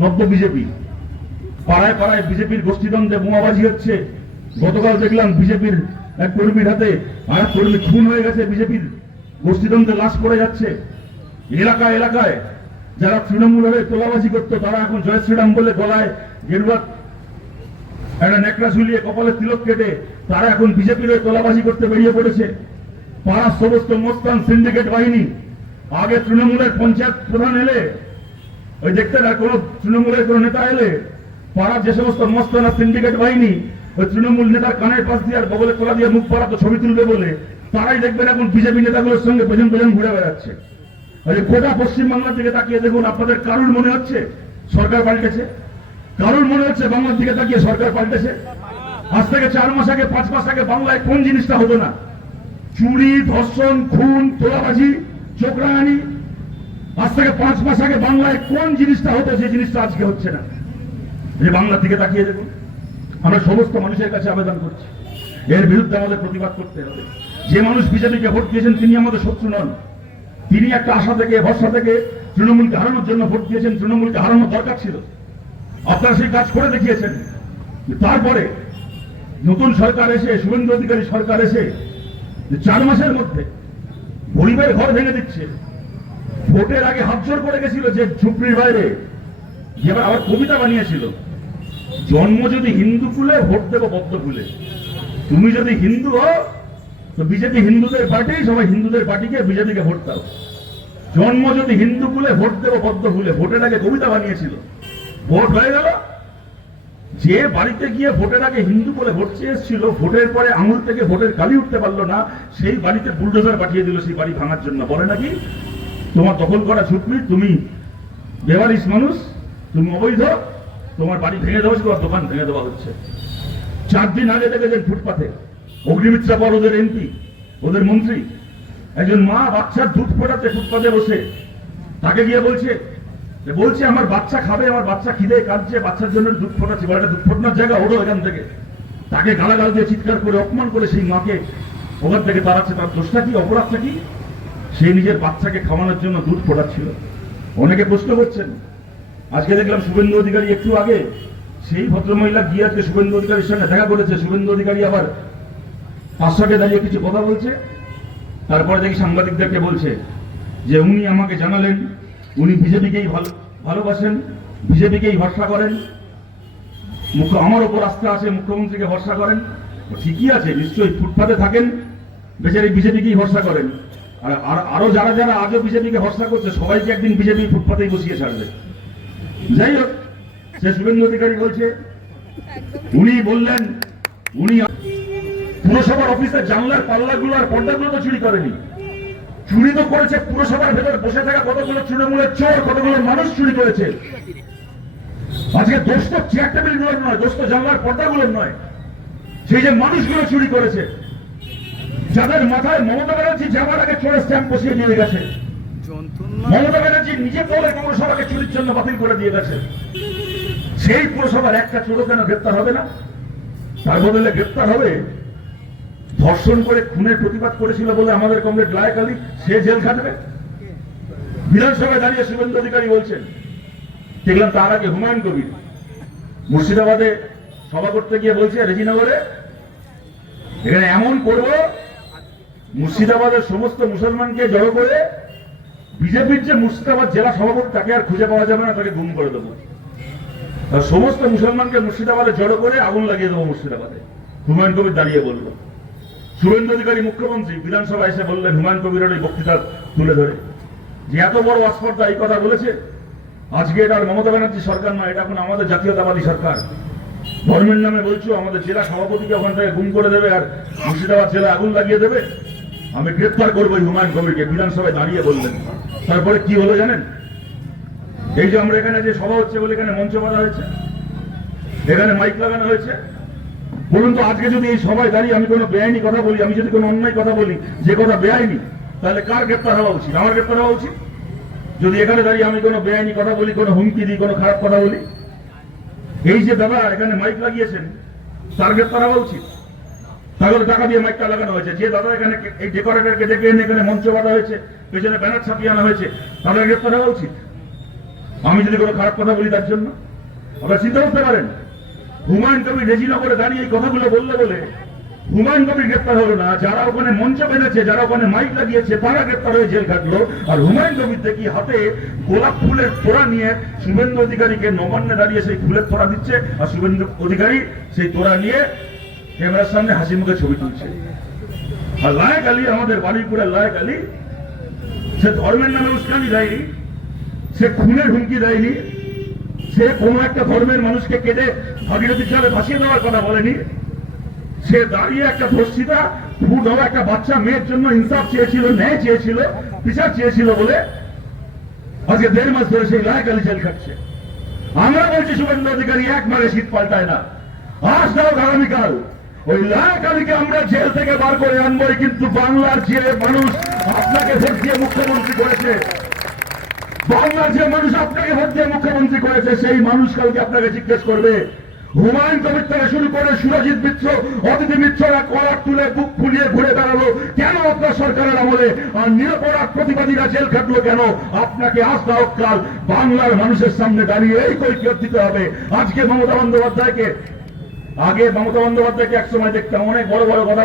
নব্য বিজেপি, পাড়ায় পাড়ায় বিজেপির গোষ্ঠীদ্বন্দ্বে বোমাবাজি হচ্ছে। গতকাল দেখলাম বিজেপির এক কর্মীর হাতে আর এক কর্মী খুন হয়ে গেছে, বিজেপির গোষ্ঠীদ্বন্দ্বে লাশ পড়ে যাচ্ছে। এলাকায় এলাকায় যারা তৃণমূলের তোলাবাজি করতো তারা এখন জয় শ্রীরাম বলে গলায় গেরুয়া একটা নেকড়া ঝুলিয়ে কপালে তিলক কেটে তারা এখন বিজেপির তোলাবাজি করতে বেরিয়ে পড়েছে। পাড়ার সমস্ত মস্তান সিন্ডিকেট বাহিনী, আগে তৃণমূলের পঞ্চায়েত প্রধান এলে ওই দেখতে না, কোন তৃণমূলের কোন নেতা এলে পাড়ার যে সমস্ত মস্তানা সিন্ডিকেট বাহিনী ওই তৃণমূল নেতার কানের পাশ দিয়ে আর বগলে তোলা দিয়ে মুখ পাড়া তো ছবি তুলবে বলে তারাই দেখবেন এখন বিজেপি নেতাগুলোর সঙ্গে পেছন পেছন ঘুরে বেড়াচ্ছে। গোটা পশ্চিমবাংলার দিকে তাকিয়ে দেখুন, আপনাদের কারুর মনে হচ্ছে সরকার পাল্টেছে? কারুর মনে হচ্ছে বাংলার দিকে তাকিয়ে সরকার পাল্টেছে? আজ থেকে 4 মাস আগে 5 মাস আগে বাংলায় কোন জিনিসটা হতো না? চুরি, ধর্ষণ, খুন, তোলাবাজি, চোখরাঙানি। আজ থেকে 5 মাস আগে বাংলায় কোন জিনিসটা হতো যে জিনিসটা আজকে হচ্ছে না? যে বাংলার দিকে তাকিয়ে দেখুন। আমরা সমস্ত মানুষের কাছে আবেদন করছি, এর বিরুদ্ধে আমাদের প্রতিবাদ করতে হবে। যে মানুষ বিজেপিকে ভোট দিয়েছেন তিনি আমাদের শত্রু নন। তিনি একটা আশা থেকে, ভরসা থেকে তৃণমূলকে হারানোর জন্য ভোট দিয়েছেন। তৃণমূলকে হারানোর দরকার ছিল, আপনারা সেই কাজ করে দেখিয়েছেন। তারপরে নতুন সরকার এসে, শুভেন্দু অধিকারী সরকার এসে 4 মাসের মধ্যে গরিবের ঘর ভেঙে দিচ্ছে। ভোটের আগে হাত জোর করে গেছিল যে ঝুপড়ির বাইরে, এবার আবার কবিতা বানিয়েছিল, জন্ম যদি হিন্দু কুলে ভোট দেবো বদ্ধ কুলে। তুমি যদি হিন্দু হও তো বিজেপি হিন্দুদের পার্টি, সবাই হিন্দুদের পার্টিকে বিজেপিকে ভোট দাও। জন্ম যদি হিন্দু কুলে ভোট দেবো বদ্ধ কুলে, ভোটের আগে কবিতা বানিয়েছিল। ভোট হয়ে গেল, যে বাড়িতে গিয়ে ভোটের আগে হিন্দু বলে ভোট চেয়ে এসেছিল, ভোটের পরে আঙুল থেকে ভোটের কালি উঠতে পারলো না, সেই বাড়িতে বুলডোজার পাঠিয়ে দিল সেই বাড়ি ভাঙার জন্য। বলে নাকি তোমার দখল করা ঝুপড়ি, তুমি বেওয়ারিশ মানুষ, তুমি অবৈধ, তোমার বাড়ি ভেঙে দেওয়া হচ্ছে, তোমার দোকান ভেঙে দেওয়া হচ্ছে। 4 দিন আগে দেখেছেন ফুটপাথে অগ্নিমিত্রা পর ওদের এমপি, ওদের মন্ত্রী, একজন মা বাচ্চার দুধ ফোটাচ্ছে ফুটপাথে বসে, তাকে গিয়ে বলছে আমার বাচ্চা খাবে, আমার বাচ্চা খিদে কাঁদছে, বাচ্চার জন্য দুধ ফোটাচ্ছি। বলে একটা দুধ ফোটানোর জায়গা ওঠো এখান থেকে। তাকে গালাগাল দিয়ে চিৎকার করে অপমান করে সেই মাকে ওখান থেকে তাড়াচ্ছে। তার দোষটা কি, অপরাধটা কি? সে নিজের বাচ্চাকে খাওয়ানোর জন্য দুধ ফোটাচ্ছিল। অনেকে প্রশ্ন করছেন, আজকে দেখলাম শুভেন্দু অধিকারী একটু আগে সেই ভদ্রমহিলা গিয়ে আজকে শুভেন্দু অধিকারীর সঙ্গে দেখা করেছে। শুভেন্দু অধিকারী আবার পাশে দাঁড়িয়ে কিছু কথা বলছে, তারপরে দেখি সাংবাদিকদেরকে বলছে যে উনি আমাকে জানালেন উনি বিজেপিকেই ভালোবাসেন, বিজেপিকেই ভরসা করেন, আমার ওপর আস্থা আছে, মুখ্যমন্ত্রীকে ভরসা করেন। ঠিকই আছে, নিশ্চয়ই ফুটপাতে থাকেন, বেচারি বিজেপিকেই ভরসা করেন। আর আরো যারা যারা আজও বিজেপিকে ভরসা করছে সবাইকে একদিন বিজেপি ফুটপাতেই বসিয়ে ছাড়বে। যাই হোক, সে শুভেন্দু অধিকারী বলছে, উনি বললেন উনি পুরসভার অফিসের জানলার পাল্লাগুলো আর পর্দাগুলো তো চুরি করেনি, চুরি তো করেছে পুরসভার ভেতর বসে থাকা কতগুলো তৃণমূলের চোর, কতগুলো মানুষ চুরি করেছে। আজকে দোষ তো চেয়ার টেবিলগুলোর নয়, দোষ তো জানলার পর্দাগুলোর নয়, সেই যে মানুষগুলো চুরি করেছে, যাদের মাথায় মমতা ব্যানার্জি যাওয়ার আগে চোরের স্ট্যাম্প বসিয়ে দিয়ে গেছে। মমতা ব্যানার্জি নিজে বলে পুরসভাকে চুরির জন্য বাতিল করে দিয়ে গেছে। সেই পুরসভার একটা চোরও কেন গ্রেপ্তার হবে না? তার বদলে গ্রেপ্তার হবে ধর্ষণ করে খুনের প্রতিবাদ করেছিল বলে আমাদের কমরেড লায়েক আলী, সে জেল খাটবে। বিধানসভায় দাঁড়িয়ে শুভেন্দু অধিকারী বলছেন, দেখলাম তার আগে হুমায়ুন কবির মুর্শিদাবাদে সভা করতে গিয়ে বলছে রেজিনগরে এখানে এমন করবো, মুর্শিদাবাদের সমস্ত মুসলমানকে জড়ো করে বিজেপির যে মুর্শিদাবাদ জেলা সভাপতি তাকে আর খুঁজে পাওয়া যাবে না, তাকে গুম করে দেবো। সমস্ত মুসলমানকে মুর্শিদাবাদে জড়ো করে আগুন লাগিয়ে দেবো মুর্শিদাবাদে। হুমায়ুন কবির দাঁড়িয়ে বলল। শুভেন্দু অধিকারী মুখ্যমন্ত্রী বিধানসভায় এসে বললেন হুমায়ুন কবিরের ওই বক্তৃতা তুলে ধরে যে এত বড় আস্পর্ধা এই কথা বলেছে। আজকে এটা মমতা ব্যানার্জি সরকার নয়, এটা এখন আমাদের জাতীয়তাবাদী সরকার। ধর্মের নামে বলছো আমাদের জেলা সভাপতিকে ওখান থেকে গুম করে দেবে আর মুর্শিদাবাদ জেলা আগুন লাগিয়ে দেবে। আমি গ্রেপ্তার করবো হুমায়ুন কবিরকে, বিধানসভায় দাঁড়িয়ে বললেন। তারপরে কি হলো জানেন? এই যে আমরা এখানে যে সভা হচ্ছে বলে এখানে মঞ্চ বাঁধা হয়েছে, এখানে মাইক লাগানো হয়েছে। বলুন তো আজকে যদি এই সভায় দাঁড়িয়ে আমি কোনো বেআইনি কথা বলি, আমি যদি কোনো অন্যায় কথা বলি, যে কথা বেআইনি, তাহলে কার গ্রেপ্তার হওয়া উচিত? আমার গ্রেপ্তার হওয়া উচিত। যদি এখানে দাঁড়িয়ে আমি কোনো বেআইনি কথা বলি, কোনো হুমকি দিই, কোনো খারাপ কথা বলি, এই যে দাদা এখানে মাইক লাগিয়েছেন তার গ্রেপ্তার হওয়া উচিত। তাহলে টাকা দিয়ে মাইকটা লাগানো হয়েছে, যে দাদা এখানে এই ডেকোরেটরকে ডেকে এনে এখানে মঞ্চ বাঁধা হয়েছে, পেছনে ব্যানার ছাপিয়ে আনা হয়েছে, তাদের গ্রেপ্তার হওয়া উচিত। আমি যদি কোনো খারাপ কথা বলি তার জন্য? আপনারা চিন্তা করতে পারেন, হুমায়ুন কবির রেজিনগরে দাঁড়িয়ে এই কথাগুলো বললে বলে হুমায়ুন কবির গ্রেপ্তার হলো না, যারা ওখানে মঞ্চ বেঁধেছে, যারা ওখানে মাইক লাগিয়েছে তারা গ্রেপ্তার হয়ে জেল কাটলো। আর হুমায়ুন কবির দেখি হাতে গোলাপ ফুলের তোড়া নিয়ে শুভেন্দু অধিকারীকে নবান্নে দাঁড়িয়ে সেই ফুলের তোড়া দিচ্ছে, আর শুভেন্দু অধিকারী সেই তোড়া নিয়ে ক্যামেরার সামনে হাসি মুখে ছবি তুলছে। আর লায়ক আলী, আমাদের বারুইপুরের লায়ক আলী, সে ধর্মের নামে উস্কানি দেয়নি, সে খুনের হুমকি দেয়নি, সে কোনো একটা ধর্মের মানুষকে কেটে ভাগীরথী চালে ভাসিয়ে দেওয়ার কথা বলেনি। সে দাঁড়িয়ে একটা ধর্ষিতা ফুট হওয়া একটা বাচ্চা মেয়ের জন্য ইনসাফ চেয়েছিল, ন্যায় চেয়েছিল, বিচার চেয়েছিল বলে আজকে 1.5 মাস ধরে সেই লায়ক আলী জেল খাটছে। আমরা বলছি শুভেন্দু অধিকারী একবারে শীত পাল্টায় না, আজ দাও আগামীকাল ওই লায়ক আলীকে আমরা জেল থেকে বার করে আনবোই। কিন্তু বাংলার যে মানুষ আপনাকে ভোট দিয়ে মুখ্যমন্ত্রী করেছে, বাংলার যে মানুষ আপনাকে ভোট দিয়ে মুখ্যমন্ত্রী করেছে, সেই মানুষ কালকে আপনাকে জিজ্ঞেস করবে হুমায়ুন কবির থেকে শুরু করে সুরজিৎ মিত্র, অদিতি মিত্ররা কলার তুলে বুক ফুলিয়ে ঘুরে বেড়ালো কেন আপনার সরকারের আমলে? আর নিরপরাধ প্রতিবাদীরা জেল খাটলো কেন? আপনাকে আজ না হোক কাল বাংলার মানুষের সামনে দাঁড়িয়ে এই কৈফিয়ত দিতে হবে। আজকে মমতা বন্দ্যোপাধ্যায়কে, আগে মমতা বন্দ্যোপাধ্যায়কে একসময় দেখতাম অনেক বড় বড় কথা